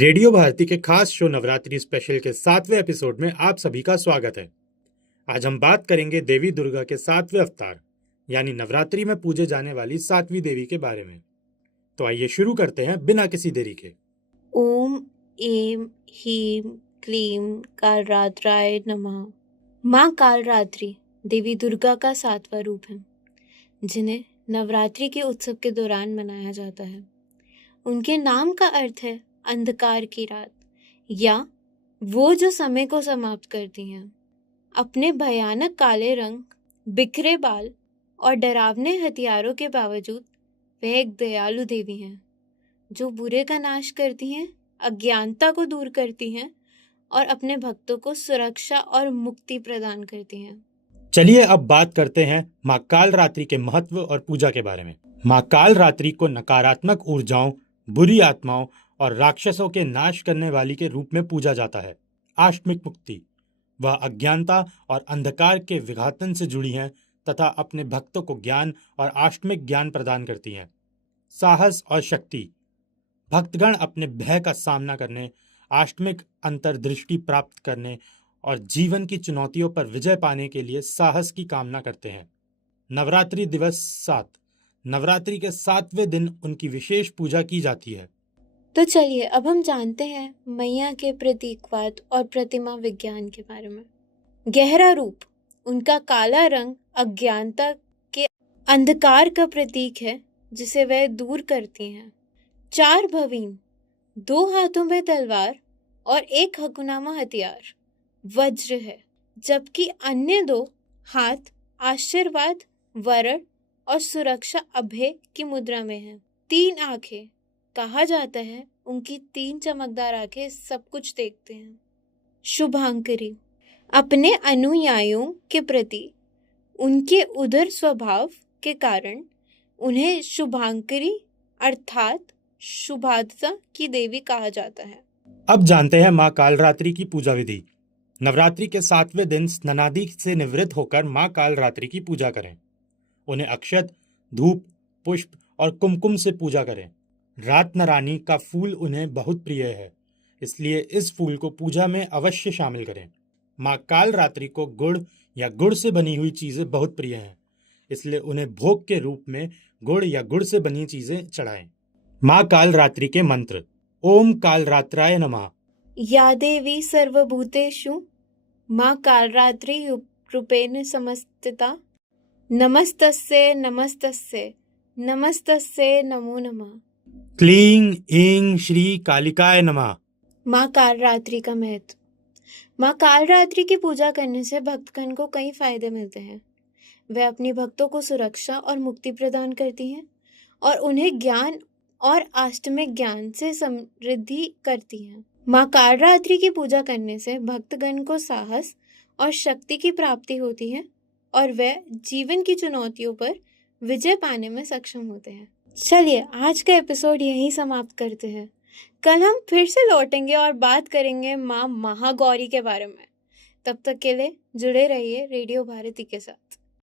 Radio Bharti के खास show Navratri special के 7वें एपिसोड में आप सभी का स्वागत है। आज हम बात करेंगे देवी दुर्गा के 7वें अवतार यानी नवरात्रि में पूजे जाने वाली 7वीं देवी के बारे में। तो आइए शुरू करते हैं बिना किसी देरी के। ओम ऐं ह्रीं क्लीं कालरात्राय नमः। माँ कालरात्रि देवी दुर्गा का 7वां रूप है, जिन्हें नवरात्रि के उत्सव के दौरान मनाया जाता है। उनके नाम का अर्थ है अंधकार की रात या वो जो समय को समाप्त करती हैं। अपने भयानक काले रंग, बिखरे बाल और डरावने हथियारों के बावजूद वह एक दयालु देवी हैं, जो बुरे का नाश करती हैं, अज्ञानता को दूर करती हैं और अपने भक्तों को सुरक्षा और मुक्ति प्रदान करती हैं। चलिए अब बात करते हैं माँ कालरात्रि के महत्व और पूजा के बारे में। माँ कालरात्रि को नकारात्मक ऊर्जाओं, बुरी आत्माओं और राक्षसों के नाश करने वाली के रूप में पूजा जाता है। आष्टमिक मुक्ति, वह अज्ञानता और अंधकार के विघातन से जुड़ी हैं तथा अपने भक्तों को ज्ञान और आष्टमिक ज्ञान प्रदान करती हैं। साहस और शक्ति, भक्तगण अपने भय का सामना करने, आष्टमिक अंतर्दृष्टि प्राप्त करने और जीवन की चुनौतियों पर विजय पाने के लिए साहस की कामना करते हैं। नवरात्रि दिवस 7, नवरात्रि के 7वें दिन उनकी विशेष पूजा की जाती है। तो चलिए अब हम जानते हैं मैया के प्रतीकवाद और प्रतिमा विज्ञान के बारे में। गहरा रूप, उनका काला रंग अज्ञानता के अंधकार का प्रतीक है, जिसे वह दूर करती हैं। 4 भवीन, 2 हाथों में तलवार और 1 हकुनामा हथियार वज्र है, जबकि अन्य 2 हाथ आशीर्वाद, वरण और सुरक्षा अभय की मुद्रा में हैं। 3 आंखें, कहा जाता है उनकी 3 चमकदार आंखें सब कुछ देखते हैं। शुभांकरी, अपने अनुयायियों के प्रति उनके उदार स्वभाव के कारण उन्हें शुभांकरी अर्थात शुभादता की देवी कहा जाता है। अब जानते हैं माँ कालरात्रि की पूजा विधि। नवरात्रि के 7वें दिन स्नानादि से निवृत्त होकर माँ कालरात्रि की पूजा करें। उन्हें अक्षत, धूप, पुष्प और कुमकुम से पूजा करें। रातनरानी का फूल उन्हें बहुत प्रिय है, इसलिए इस फूल को पूजा में अवश्य शामिल करें। माँ कालरात्रि को गुड़ या गुड़ से बनी हुई चीजें बहुत प्रिय हैं, इसलिए उन्हें भोग के रूप में गुड़ या गुड़ से बनी चीजें चढ़ाएं। माँ कालरात्रि के मंत्र। ओम कालरात्राय नमः। या देवी सर्वभूतेषु माँ कालरात्रि रूपेण समस्थिता, नमस्तस्यै नमस्तस्यै नमस्तस्यै नमो नमः। क्लीं ऐं श्री कालिकाय नमः। माँ कालरात्रि का महत्व। माँ कालरात्रि की पूजा करने से भक्तगण को कई फायदे मिलते हैं। वह अपने भक्तों को सुरक्षा और मुक्ति प्रदान करती हैं और उन्हें ज्ञान और आष्टमिक ज्ञान से समृद्धि करती हैं। माँ कालरात्रि की पूजा करने से भक्तगण को साहस और शक्ति की प्राप्ति होती है और वह जीवन की चुनौतियों पर विजय पाने में सक्षम होते हैं। चलिए आज का एपिसोड यहीं समाप्त करते हैं। कल हम फिर से लौटेंगे और बात करेंगे माँ महागौरी के बारे में। तब तक के लिए जुड़े रहिए रेडियो भारती के साथ।